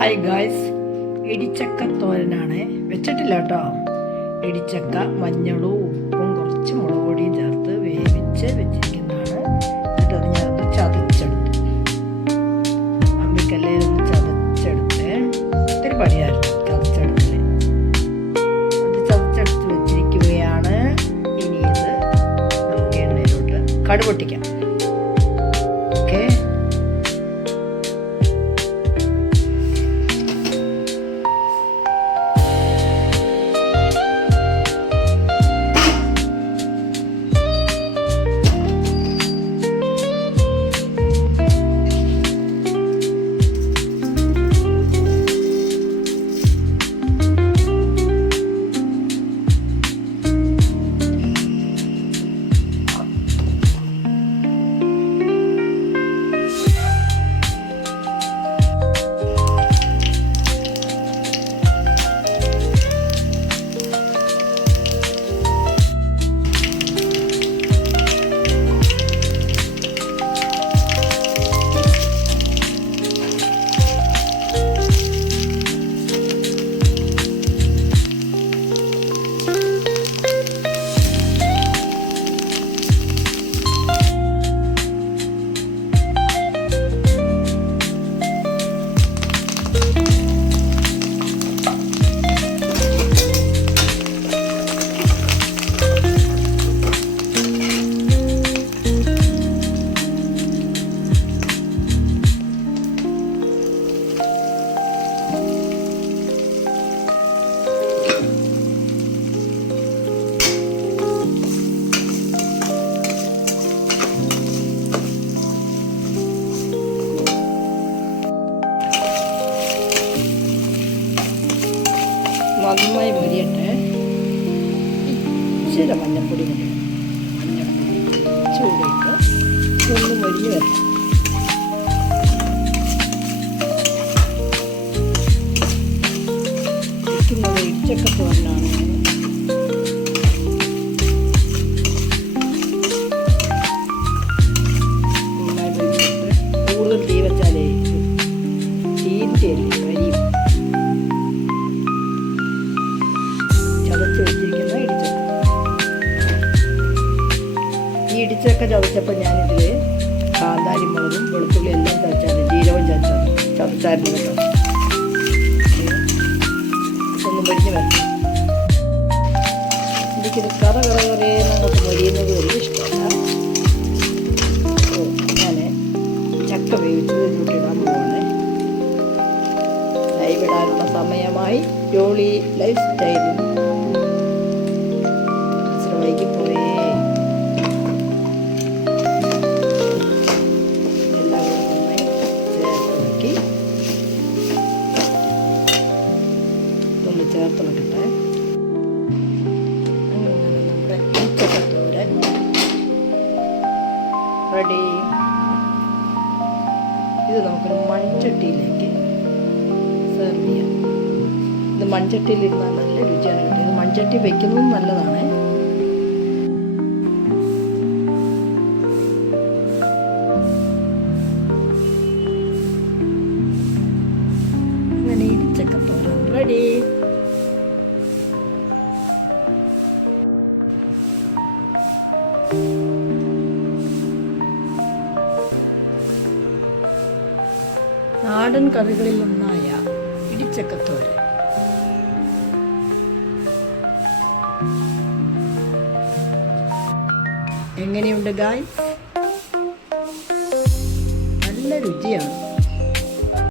Hi guys, ഇടിച്ചക്ക തോരനാണ്. വെച്ചിട്ടില്ല കേട്ടോ. ഇടിച്ചക്ക മഞ്ഞളും ഉപ്പും കുറച്ച് മുളക് പൊടിയും ചേർത്ത് വേവിച്ച് വെച്ചിരിക്കുന്നതാണ്. എന്നിട്ടത് ഞാനൊന്ന് ചതച്ചെടുത്തു. അമ്മിക്കല്ലേലൊന്ന് ചതച്ചെടുത്ത് ഒത്തിരി പണിയായിരുന്നു ചതച്ചെടുത്തില്. അത് ചതച്ചെടുത്ത് വെച്ചിരിക്കുകയാണ്. ഇനി ഇത് നമുക്ക് എണ്ണയിലോട്ട് കടുക് പൊട്ടിക്കാം. ഓക്കെ, നന്നായി മൊരിയട്ടെ. ഇച്ചിരി മഞ്ഞപ്പൊടി ചൂടിയിട്ട് ഒന്ന് മൊരിഞ്ഞ് വരണം. വയ്ക്കുന്നത് ഇടിച്ചക്ക തോരനാണ്. നന്നായി മൊരിഞ്ഞിട്ട് കൂടുതൽ തീ വെച്ചാലേ ചീത്തയല്ലേ കരിയും. ചതച്ച് വെച്ചിരിക്കുന്ന ഇടിച്ചക്ക. ഈ ഇടിച്ചക്ക ചതച്ചപ്പോൾ ഞാനിതിൽ കാന്താരി മുളകും വെളുത്തുള്ളി എല്ലാം ചതച്ചായിരുന്നു, ജീരകം ചതച്ചായിരുന്നു കേട്ടോ. ഒന്ന് മൊരിഞ്ഞ് വരണം. എനിക്കിത് കറേന്നങ്ങോട്ട് മൊരിയുന്നത് വലിയ ഇഷ്ടമല്ല. ഞാൻ ചക്ക വേവിച്ചത് ഇതിലോട്ടിടാൻ പോവാണ്. ലൈവ് ഇടാനുള്ള സമയമായി. ജോളി ലൈഫ് സ്റ്റൈലും വൈകി പോയേ. എല്ലാം നന്നായി ചേർത്തിളക്കി ഇതൊന്ന് ചേർത്തിളക്കട്ടെ. അങ്ങനെ നമ്മുടെ ഇടിച്ചക്കത്തോരൻ റെഡി. ഇത് നമുക്കൊരു മൺചട്ടിയിലേക്ക് സെർവ് ചെയ്യാം. ഇത് മൺചട്ടിയിലിരുന്നാൽ നല്ല രുചിയാണ് കേട്ടോ. ഇത് മൺചട്ടി വയ്ക്കുന്നതും നല്ലതാണ്. അങ്ങനെ ഇടിച്ചക്കത്തോരൻ റെഡി. നാടൻ കറികളിൽ ഒന്നായ ഇടിച്ചക്കത്തോരൻ. എങ്ങനെയുണ്ട് ഗായ്സ്? നല്ല രുചിയാണ്.